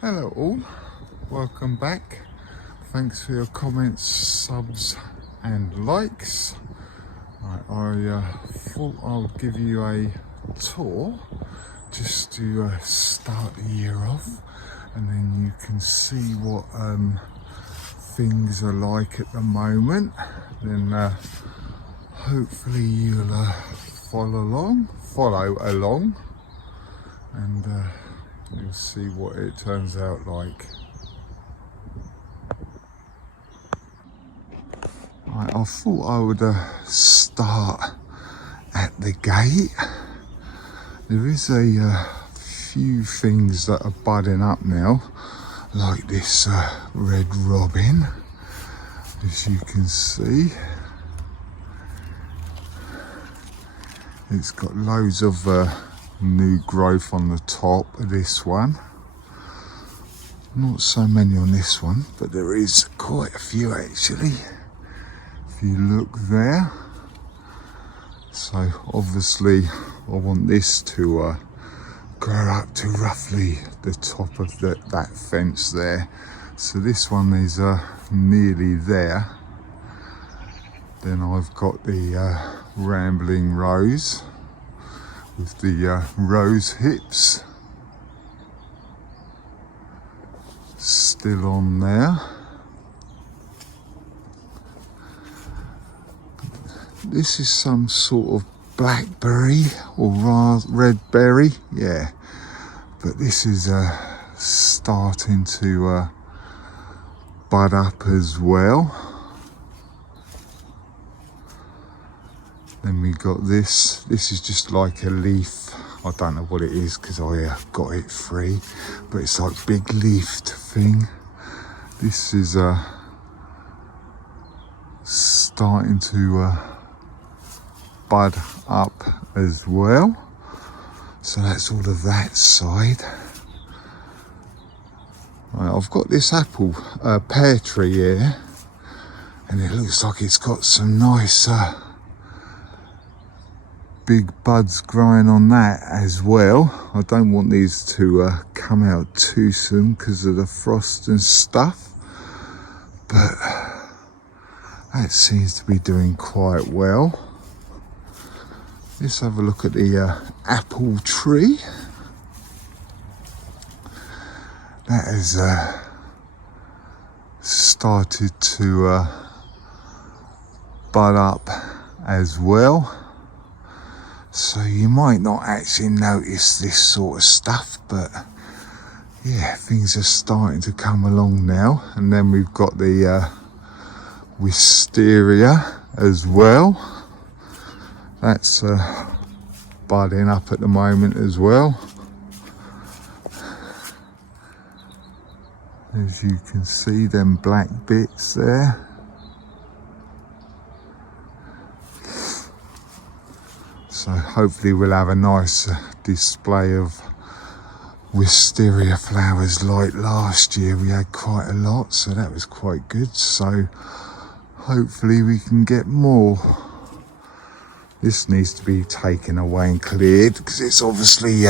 Hello all, welcome back. Thanks for your comments, subs and likes. I thought I would give you a tour just to start the year off, and then you can see what things are like at the moment. Then hopefully you'll follow along and you'll see what it turns out like. Right, I thought I would start at the gate. There is a few things that are budding up now, like this red robin, as you can see. It's got loads of new growth on the top of this one. Not so many on this one, but there is quite a few actually, if you look there. So obviously I want this to grow up to roughly the top of that fence there. So this one is nearly there. Then I've got the rambling rose with the rose hips still on there. This is some sort of blackberry or red berry, yeah, but this is starting to bud up as well. Then we got this is just like a leaf. I don't know what it is because I got it free, but it's like big leafed thing. This is starting to bud up as well. So that's all of that side. Right, I've got this apple pear tree here, and it looks like it's got some nice big buds growing on that as well. I don't want these to come out too soon because of the frost and stuff, but that seems to be doing quite well. Let's have a look at the apple tree. That has started to bud up as well. So you might not actually notice this sort of stuff, but yeah, things are starting to come along now. And then we've got the wisteria as well. That's budding up at the moment as well. As you can see, them black bits there. So hopefully we'll have a nice display of wisteria flowers like last year. We had quite a lot, so that was quite good. So hopefully we can get more. This needs to be taken away and cleared because it's obviously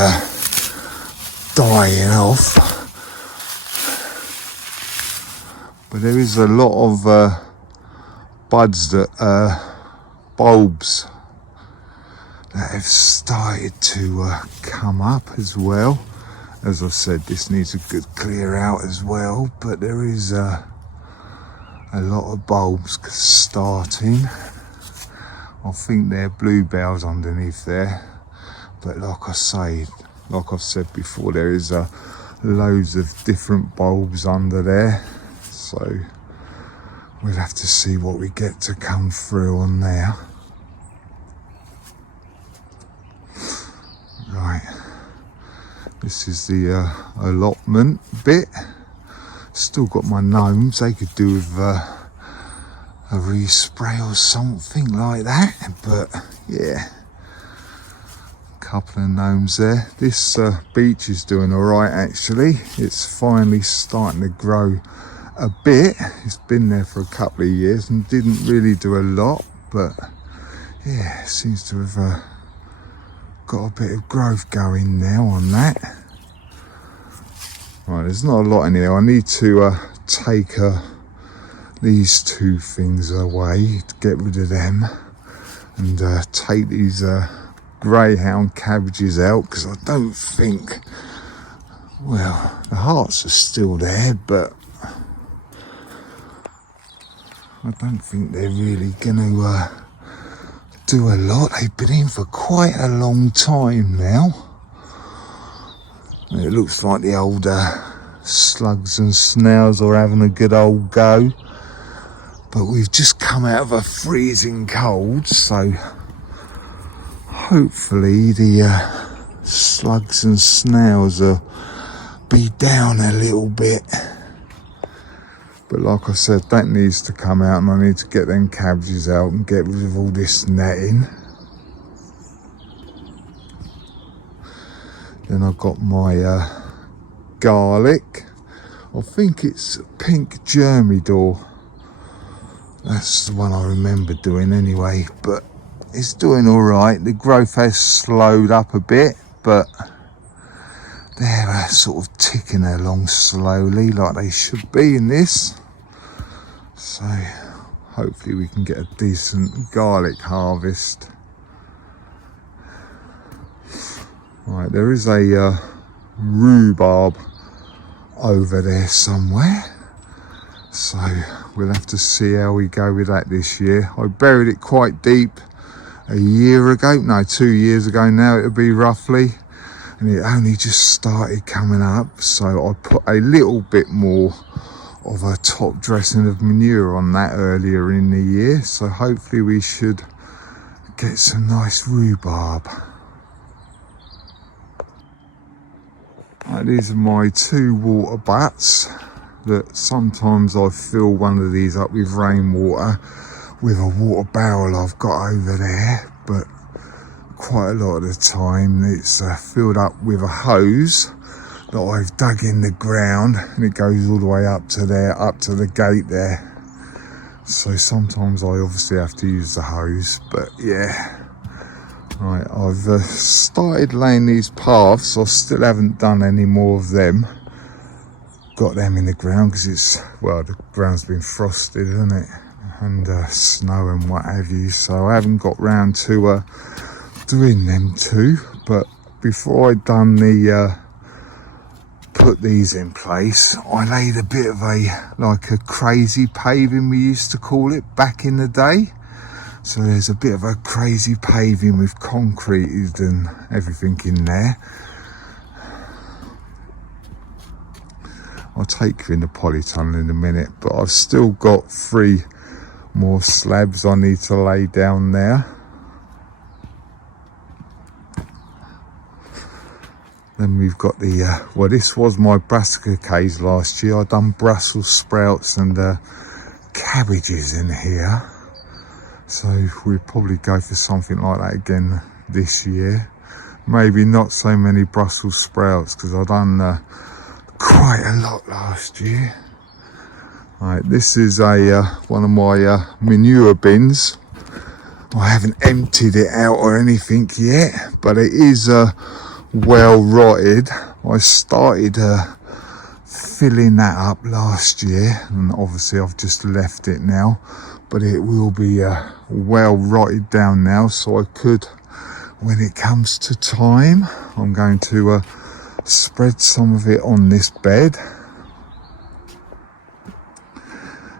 dying off. But there is a lot of buds that bulbs that have started to come up as well. As I said, this needs a good clear out as well, but there is a lot of bulbs starting. I think they're bluebells underneath there, but like I've said before, there is loads of different bulbs under there, so we'll have to see what we get to come through on there. Right, this is the allotment bit. Still got my gnomes. They could do with a respray or something like that, but yeah, a couple of gnomes there. This beech is doing all right actually. It's finally starting to grow a bit. It's been there for a couple of years and didn't really do a lot, but yeah, it seems to have got a bit of growth going now on that. Right, there's not a lot in here. I need to take these two things away to get rid of them, and take these greyhound cabbages out, because I don't think, well, the hearts are still there, but I don't think they're really going to do a lot. They've been in for quite a long time now. And it looks like the old slugs and snails are having a good old go. But we've just come out of a freezing cold, so hopefully the slugs and snails will be down a little bit. But like I said, that needs to come out, and I need to get them cabbages out and get rid of all this netting. Then I've got my garlic. I think it's pink germidor. That's the one I remember doing anyway, but it's doing all right. The growth has slowed up a bit, but they're sort of ticking along slowly like they should be in this. So hopefully we can get a decent garlic harvest. Right, there is a rhubarb over there somewhere, so we'll have to see how we go with that this year. I buried it quite deep a year ago, no, 2 years ago now it'll be roughly, and it only just started coming up, so I put a little bit more of a top dressing of manure on that earlier in the year, so hopefully we should get some nice rhubarb. Right, these are my 2 water butts that sometimes I fill one of these up with rainwater with a water barrel I've got over there, but quite a lot of the time it's filled up with a hose that I've dug in the ground, and it goes all the way up to there, up to the gate there. So sometimes I obviously have to use the hose, but yeah. Right, I've started laying these paths. I still haven't done any more of them. Got them in the ground because it's, well, the ground's been frosted, isn't it? And snow and what have you. So I haven't got round to doing them too. But before I'd done the put these in place, I laid a bit of like a crazy paving, we used to call it back in the day. So there's a bit of a crazy paving with concrete and everything in there. I'll take you in the polytunnel in a minute, but I've still got 3 more slabs I need to lay down there. Then we've got the, well, this was my brassica caves last year. I've done Brussels sprouts and cabbages in here. So we'll probably go for something like that again this year. Maybe not so many Brussels sprouts, because I've done quite a lot last year. Right, this is a one of my manure bins. I haven't emptied it out or anything yet, but it is well rotted. I started filling that up last year, and obviously I've just left it now, but it will be well rotted down now, so I could, when it comes to time, I'm going to spread some of it on this bed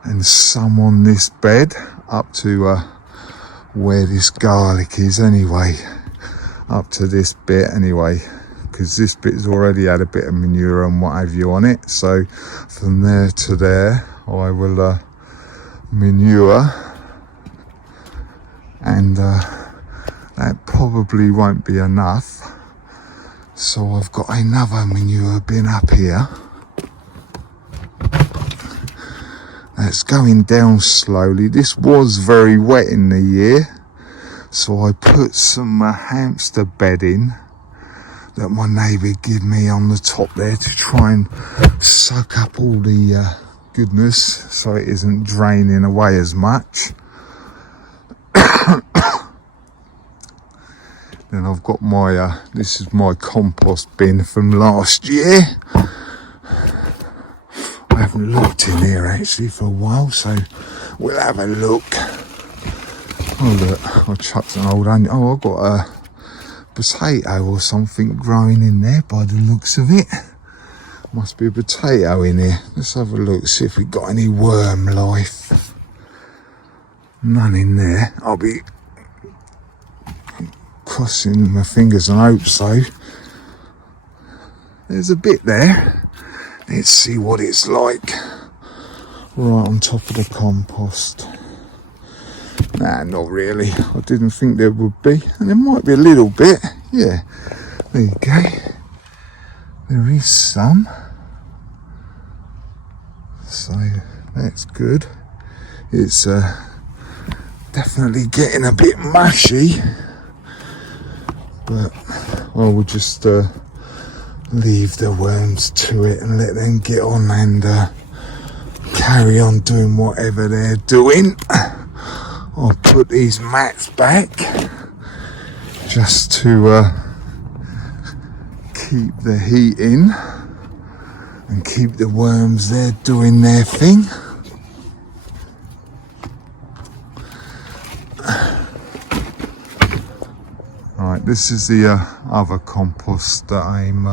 and some on this bed up to where this garlic is anyway, up to this bit anyway, because this bit's already had a bit of manure and what have you on it. So from there to there I will manure, and that probably won't be enough, so I've got another manure bin up here that's going down slowly. This was very wet in the year, so I put some hamster bedding that my neighbour gave me on the top there to try and suck up all the goodness so it isn't draining away as much. Then I've got my this is my compost bin from last year. I haven't looked in here actually for a while, so we'll have a look. Oh look, I chucked an old onion. Oh, I've got a potato or something growing in there by the looks of it. Must be a potato in here. Let's have a look, see if we've got any worm life. None in there. I'll be crossing my fingers and hope so. There's a bit there. Let's see what it's like. Right on top of the compost. Nah, not really. I didn't think there would be. And there might be a little bit. Yeah. There you go. There is some. So that's good. It's definitely getting a bit mushy. But I will just leave the worms to it and let them get on and carry on doing whatever they're doing. I'll put these mats back just to keep the heat in and keep the worms there doing their thing. Right, this is the other compost that I'm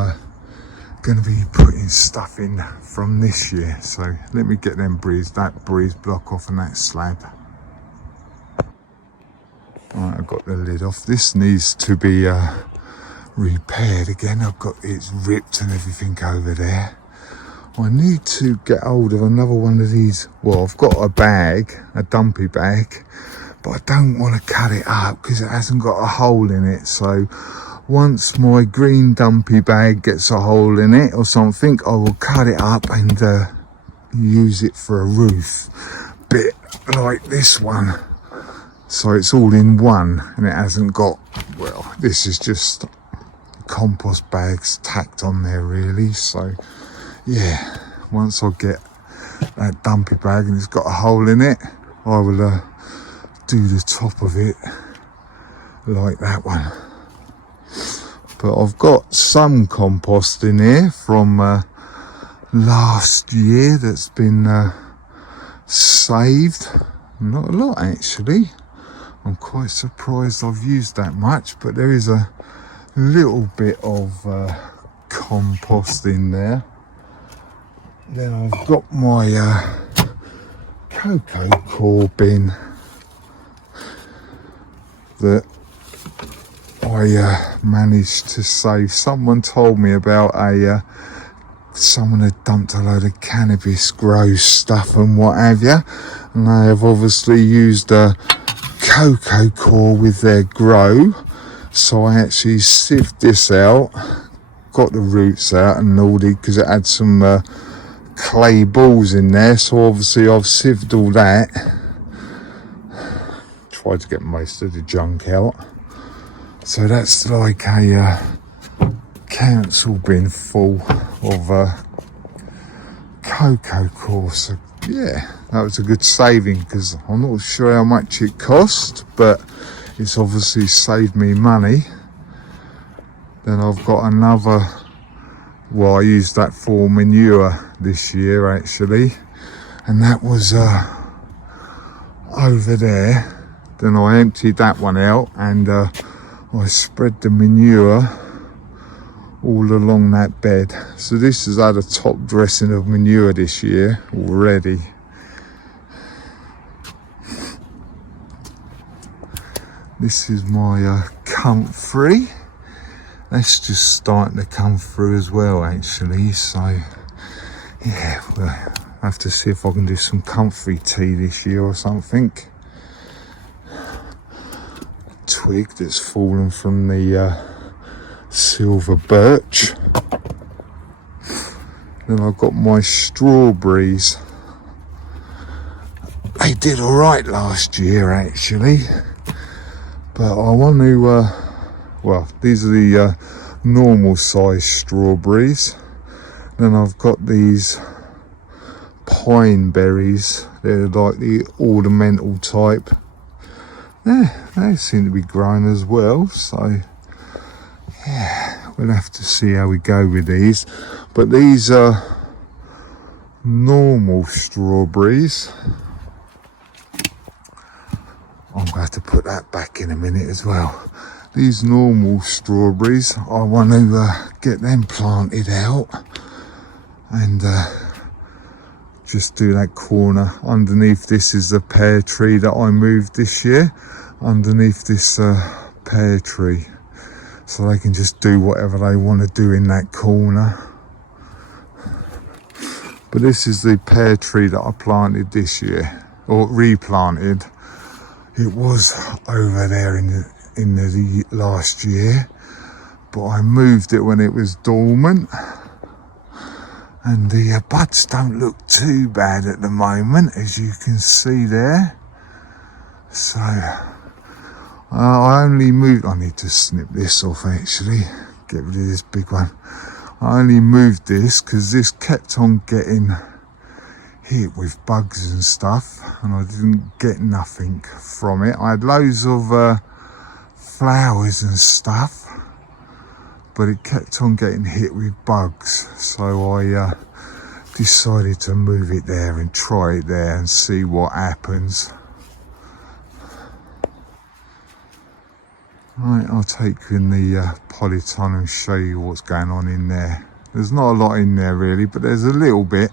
going to be putting stuff in from this year. So let me get that breeze block off and that slab. Right, I've got the lid off. This needs to be repaired again. It's ripped and everything over there. I need to get hold of another one of these. Well, I've got a bag, a dumpy bag, but I don't want to cut it up because it hasn't got a hole in it. So once my green dumpy bag gets a hole in it or something, I will cut it up and use it for a roof bit like this one. So it's all in one and it hasn't got, well, this is just compost bags tacked on there really. So yeah, once I get that dumpy bag and it's got a hole in it, I will do the top of it like that one. But I've got some compost in here from last year that's been saved. Not a lot actually. I'm quite surprised I've used that much, but there is a little bit of compost in there. Then I've got my cocoa core bin that I managed to save. Someone told me about someone had dumped a load of cannabis grow stuff and what have you, and they have obviously used a cocoa core with their grow. So I actually sieved this out, got the roots out and all because it had some clay balls in there. So obviously I've sieved all that, tried to get most of the junk out. So that's like a council bin full of cocoa core. So yeah, that was a good saving because I'm not sure how much it cost, but it's obviously saved me money. Then I've got another, well, I used that for manure this year actually, and that was over there. Then I emptied that one out and I spread the manure all along that bed. So this has had a top dressing of manure this year already. This is my comfrey. That's just starting to come through as well actually. So yeah, we'll have to see if I can do some comfrey tea this year or something. Twig that's fallen from the silver birch. Then I've got my strawberries. They did all right last year actually, but I want to well, these are the normal size strawberries. Then I've got these pine berries. They're like the ornamental type. Yeah, they seem to be growing as well. So yeah, we'll have to see how we go with these. But these are normal strawberries. I'm going to have to put that back in a minute as well. These normal strawberries, I want to get them planted out and just do that corner. Underneath this is the pear tree that I moved this year. Underneath this pear tree, so they can just do whatever they want to do in that corner. But this is the pear tree that I planted this year, or replanted. It was over there in the last year, but I moved it when it was dormant. And the buds don't look too bad at the moment, as you can see there. So I only moved, I need to snip this off actually, get rid of this big one. I only moved this because this kept on getting hit with bugs and stuff, and I didn't get nothing from it. I had loads of flowers and stuff, but it kept on getting hit with bugs, so I decided to move it there and try it there and see what happens. Right, I'll take you in the Polytunnel and show you what's going on in there. There's not a lot in there really, but there's a little bit,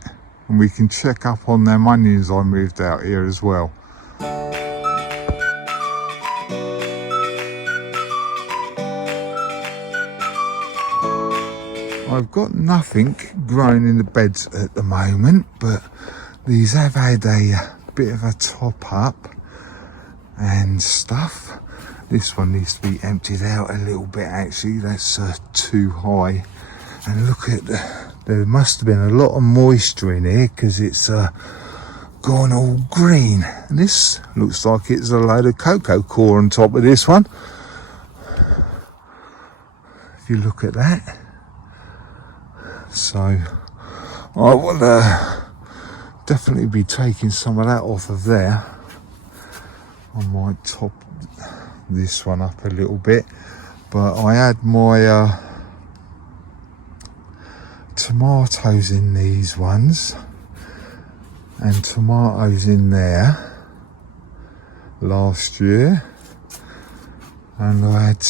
and we can check up on them onions I moved out here as well. I've got nothing growing in the beds at the moment, but these have had a bit of a top up and stuff. This one needs to be emptied out a little bit actually, that's too high. And look at there must have been a lot of moisture in here because it's gone all green. And this looks like it's a load of cocoa core on top of this one. If you look at that. So I will definitely be taking some of that off of there. I might top this one up a little bit, but I had my tomatoes in these ones and tomatoes in there last year, and I had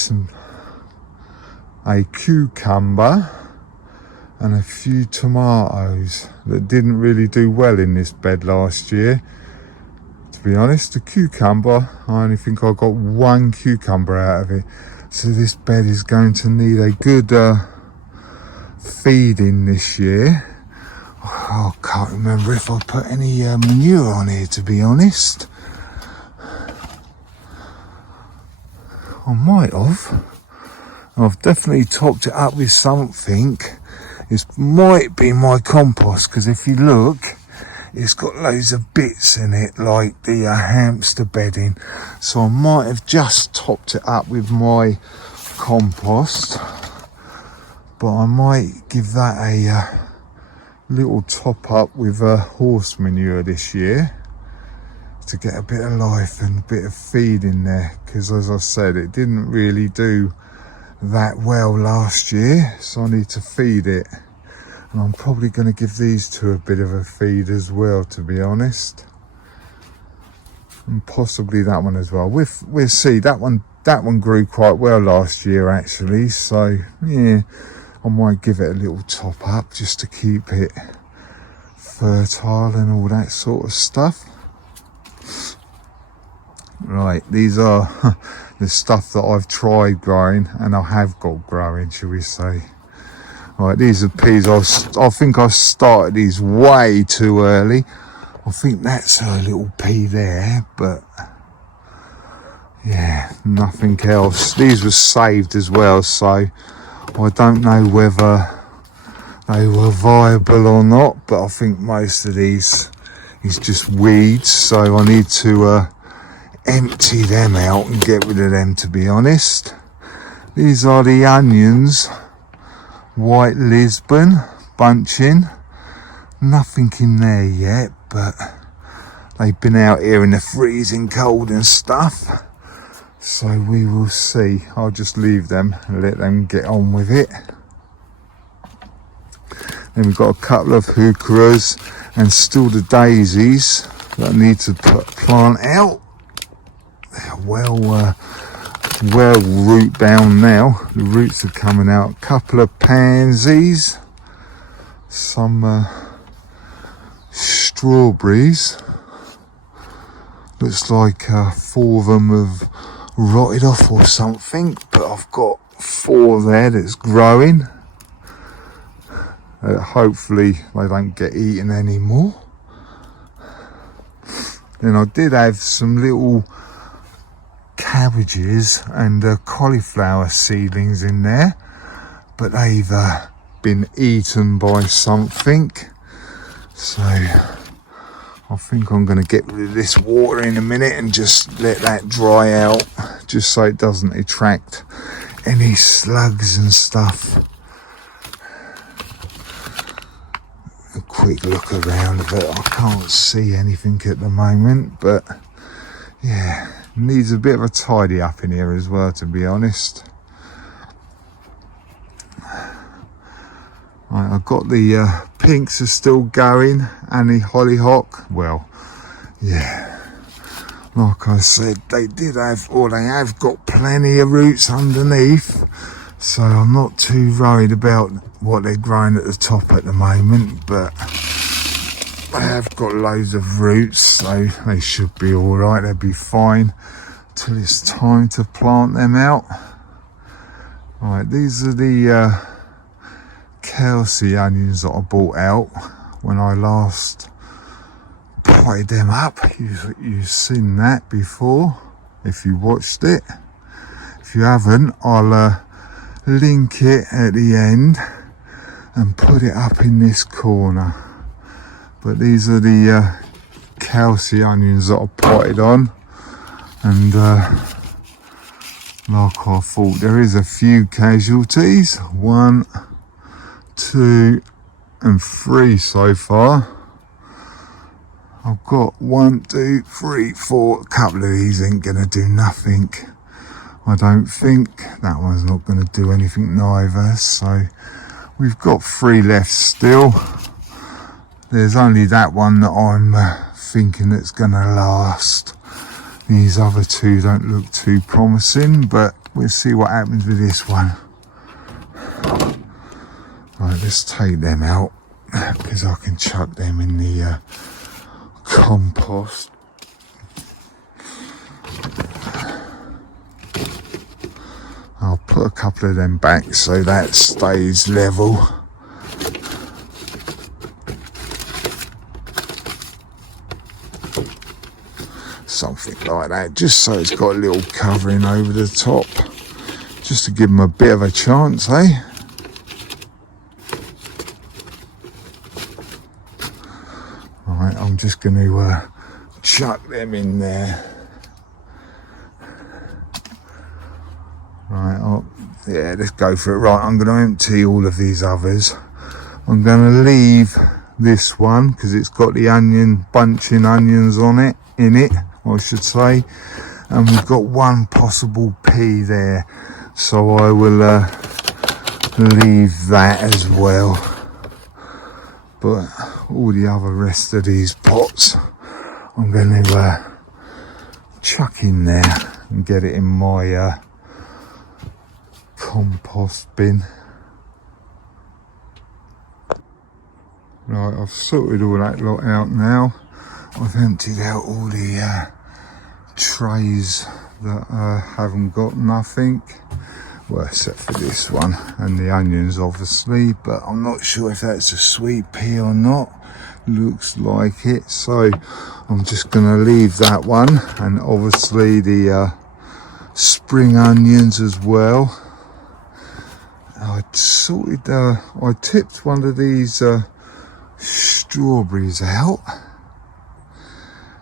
a cucumber and a few tomatoes that didn't really do well in this bed last year. To be honest, the cucumber, I only think I got one cucumber out of it. So this bed is going to need a good feeding this year. Oh, I can't remember if I put any manure on here, to be honest. I might have. I've definitely topped it up with something. This might be my compost, because if you look, it's got loads of bits in it, like the hamster bedding. So I might have just topped it up with my compost, but I might give that a little top up with horse manure this year to get a bit of life and a bit of feed in there, because as I said, it didn't really do that well last year, so I need to feed it. And I'm probably going to give these two a bit of a feed as well, to be honest, and possibly that one as well. We'll see. That one grew quite well last year actually, so yeah, I might give it a little top up just to keep it fertile and all that sort of stuff. Right, these are the stuff that I've tried growing and I have got growing, shall we say. Right, these are peas. I think I started these way too early. I think that's a little pea there, but yeah, nothing else. These were saved as well, so I don't know whether they were viable or not, but I think most of these is just weeds, so I need to empty them out and get rid of them, to be honest. These are the onions, White Lisbon bunching. Nothing in there yet, but they've been out here in the freezing cold and stuff, so we will see. I'll just leave them and let them get on with it. Then we've got a couple of heucheras and still the daisies that I need to plant out. They're well root bound now. The roots are coming out. A couple of pansies, some strawberries. Looks like 4 of them have rotted off or something, but I've got 4 there that's growing. Hopefully they don't get eaten anymore. Then I did have some little cabbages and cauliflower seedlings in there, but they've been eaten by something. So I think I'm going to get rid of this water in a minute and just let that dry out, just so it doesn't attract any slugs and stuff. A quick look around, but I can't see anything at the moment. But yeah, needs a bit of a tidy up in here as well, to be honest. Right, I've got the pinks are still going and the hollyhock. Well, yeah, like I said, they have got plenty of roots underneath, so I'm not too worried about what they're growing at the top at the moment, but they have got loads of roots, so they should be all right. They'll be fine till it's time to plant them out. Right, these are the Kelsey onions that I bought out when I last potted them up. You've seen that before if you watched it. If you haven't, I'll link it at the end and put it up in this corner. But these are the Kelsey onions that I potted on, and like I thought, there is a few casualties. 1, 2 and 3 so far. I've got 1, 2, 3, 4. A couple of these ain't gonna do nothing, I don't think. That one's not gonna do anything neither. So we've got 3 left still. There's only that one that I'm thinking that's gonna last. These other 2 don't look too promising, but we'll see what happens with this one. Right, let's take them out because I can chuck them in the compost. I'll put a couple of them back so that stays level. Something like that, just so it's got a little covering over the top, just to give them a bit of a chance, eh? Right, I'm just going to chuck them in there. Right, yeah, let's go for it. Right, I'm going to empty all of these others. I'm going to leave this one because it's got the bunching onions on it, I should say, and we've got 1 possible pea there, so I will leave that as well. But all the other rest of these pots I'm going to chuck in there and get it in my compost bin. Right, I've sorted all that lot out now. I've emptied out all the trays that haven't got nothing, well, except for this one and the onions obviously, but I'm not sure if that's a sweet pea or not. Looks like it, so I'm just going to leave that one, and obviously the spring onions as well. I tipped one of these strawberries out,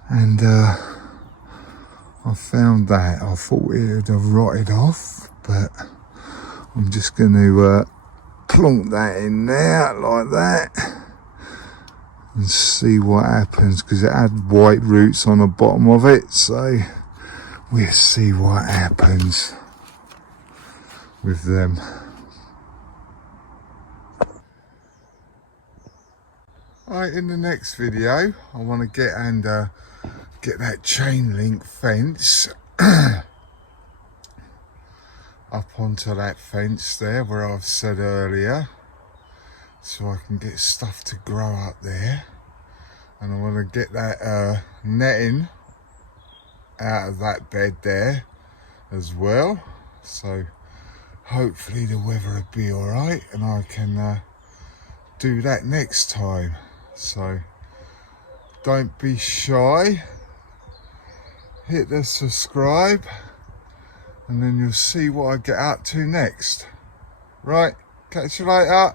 and I found that. I thought it would have rotted off, but I'm just going to plonk that in there like that and see what happens, because it had white roots on the bottom of it, so we'll see what happens with them. Right, in the next video, I want to get that chain link fence up onto that fence there where I've said earlier, so I can get stuff to grow up there. And I want to get that netting out of that bed there as well, so hopefully the weather will be all right and I can do that next time. So don't be shy, hit the subscribe, and then you'll see what I get up to next. Right, catch you later.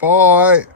Bye.